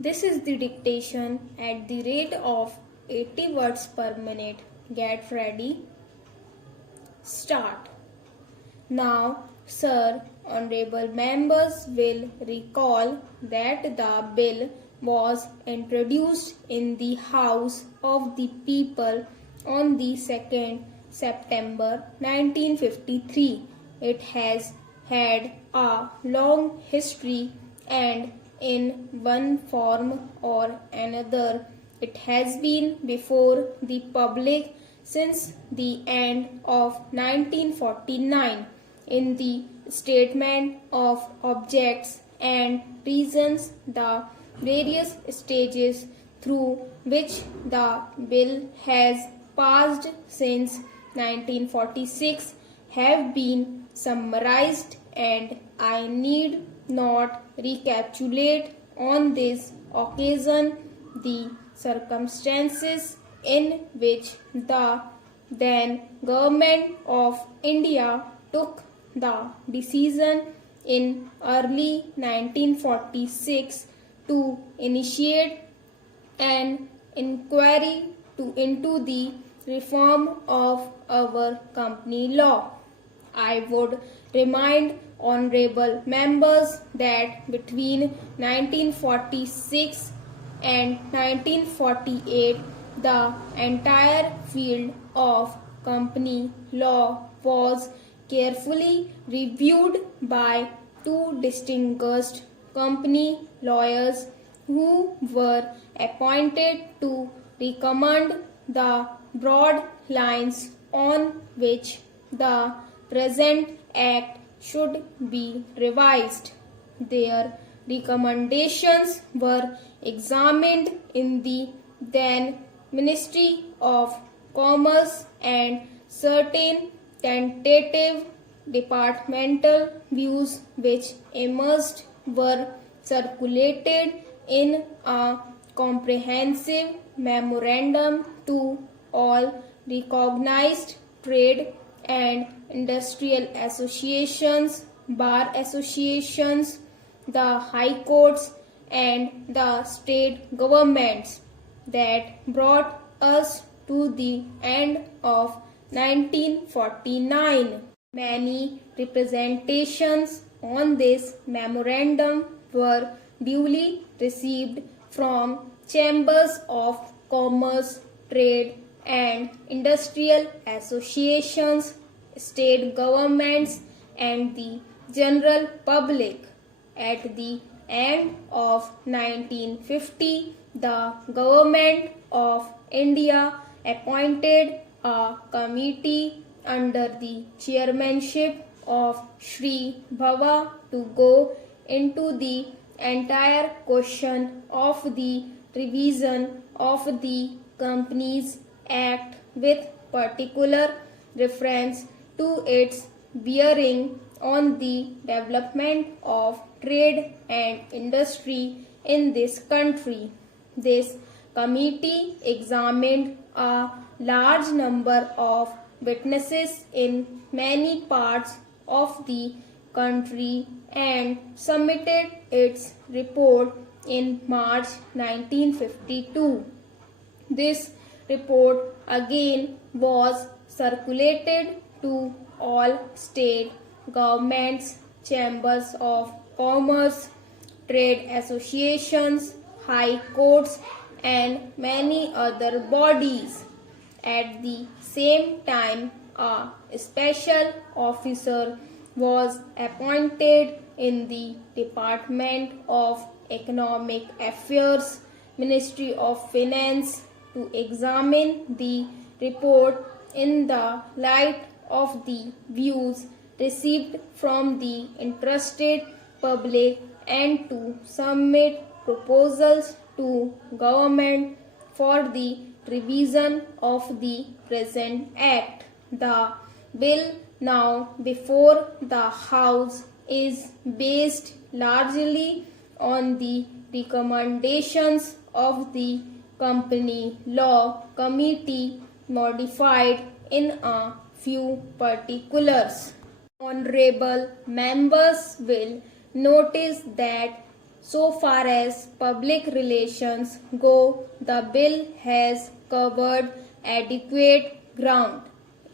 This is the dictation at the rate of 80 words per minute. Get ready. Start. Now, Sir, Honorable Members will recall that the bill was introduced in the House of the People on the 2nd September 1953. It has had a long history and in one form or another it has been before the public since the end of 1949. In the statement of objects and reasons, the various stages through which the bill has passed since 1946 have been summarized, and I need not recapitulate on this occasion the circumstances in which the then Government of India took the decision in early 1946 to initiate an inquiry into the reform of our company law. I would remind honorable members that between 1946 and 1948 the entire field of company law was carefully reviewed by two distinguished company lawyers who were appointed to recommend the broad lines on which the present act should be revised. Their recommendations were examined in the then Ministry of Commerce, and certain tentative departmental views which emerged were circulated in a comprehensive memorandum to all recognized trade and industrial associations, bar associations, the high courts, and the state governments. That brought us to the end of 1949. Many representations on this memorandum were duly received from chambers of commerce, trade, and industrial associations, state governments, and the general public. At the end of 1950, the Government of India appointed a committee under the chairmanship of Shri Bhava to go into the entire question of the revision of the Companies Act with particular reference to its bearing on the development of trade and industry in this country. This committee examined a large number of witnesses in many parts of the country and submitted its report in March 1952. This report again was circulated to all state governments, chambers of commerce, trade associations, high courts, and many other bodies. At the same time, a special officer was appointed in the Department of Economic Affairs, Ministry of Finance, to examine the report in the light of the views received from the interested public and to submit proposals to government for the revision of the present act. The bill now before the House is based largely on the recommendations of the Company Law Committee, modified in a few particulars. Honorable members will notice that So far as public relations go, the bill has covered adequate ground.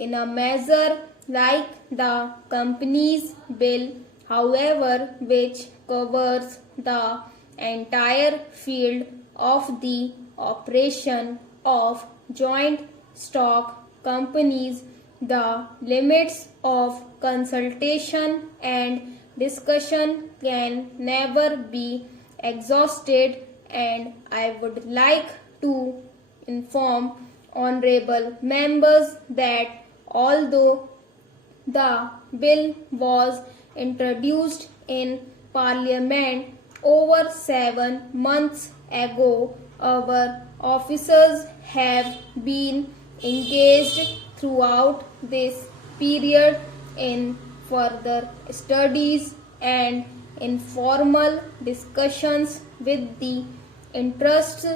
In a measure like the Companies Bill, however, which covers the entire field of the operation of joint stock companies, the limits of consultation and discussion can never be exhausted, and I would like to inform honorable members that although the bill was introduced in Parliament over 7 months ago, our officers have been engaged throughout this period in further studies and informal discussions with the interests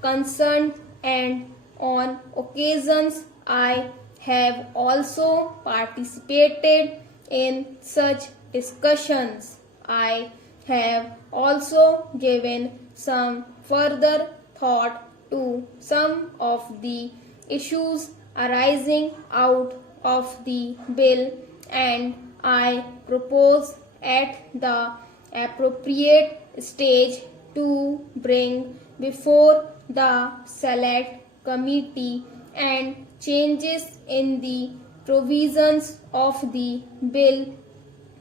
concerned, and on occasions I have also participated in such discussions. I have also given some further thought to some of the issues arising out of the bill, and I propose at the appropriate stage to bring before the select committee and changes in the provisions of the bill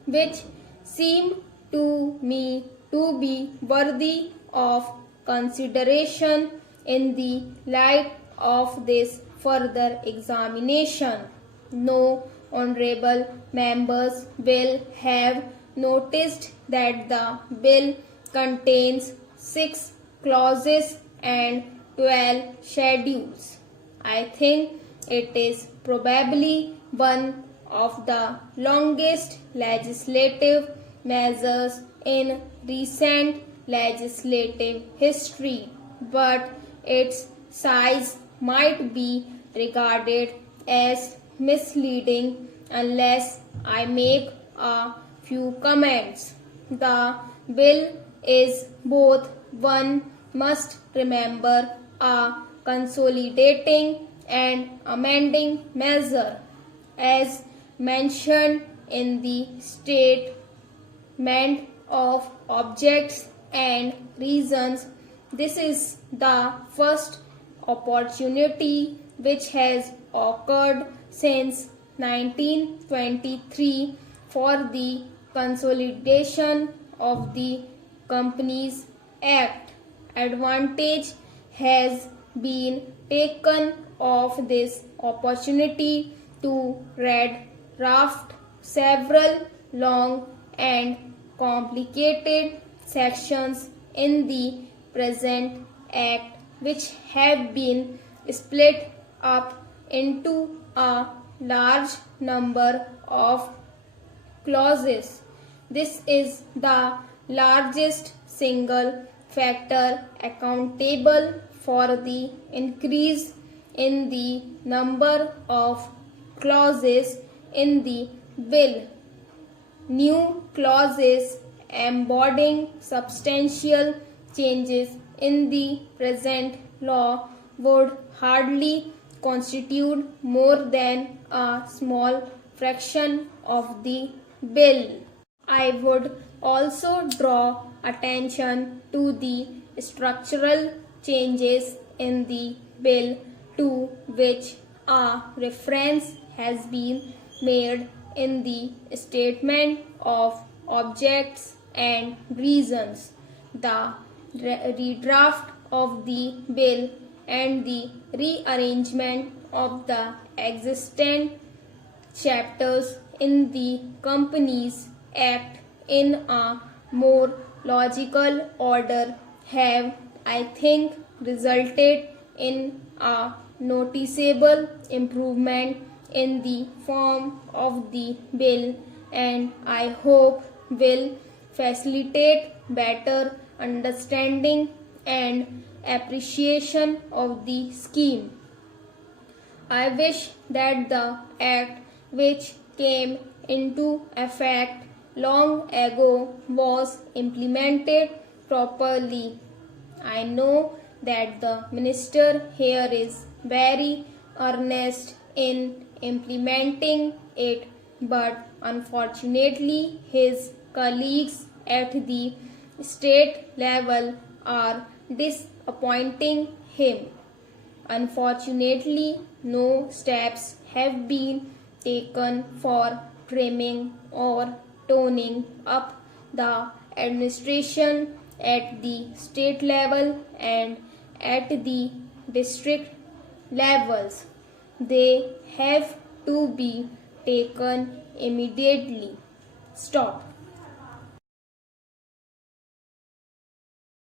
which seem to me to be worthy of consideration in the light of this further examination. No honorable members will have noticed that the bill contains 6 clauses and 12 schedules. I think it is probably one of the longest legislative measures in recent legislative history, but its size might be regarded as misleading unless I make a few comments. The bill is both, one must remember, a consolidating and amending measure as mentioned in the statement of objects and reasons. This is the first opportunity which has occurred since 1923 for the consolidation of the Companies Act. Advantage has been taken of this opportunity to draft several long and complicated sections in the present Act which have been split up into a large number of clauses. This is the largest single factor accountable for the increase in the number of clauses in the bill. New clauses embodying substantial changes in the present law would hardly constitute more than a small fraction of the bill. I would also draw attention to the structural changes in the bill to which a reference has been made in the statement of objects and reasons. The redraft of the bill and the rearrangement of the existing chapters in the Companies Act in a more logical order have, I think, resulted in a noticeable improvement in the form of the bill, and I hope will facilitate better understanding and appreciation of the scheme. I wish that the Act, which came into effect long ago, was implemented properly. I know that the minister here is very earnest in implementing it, but unfortunately, his colleagues at the state level are disappointing him. Unfortunately, no steps have been taken for trimming or toning up the administration at the state level and at the district levels. They have to be taken immediately. Stop.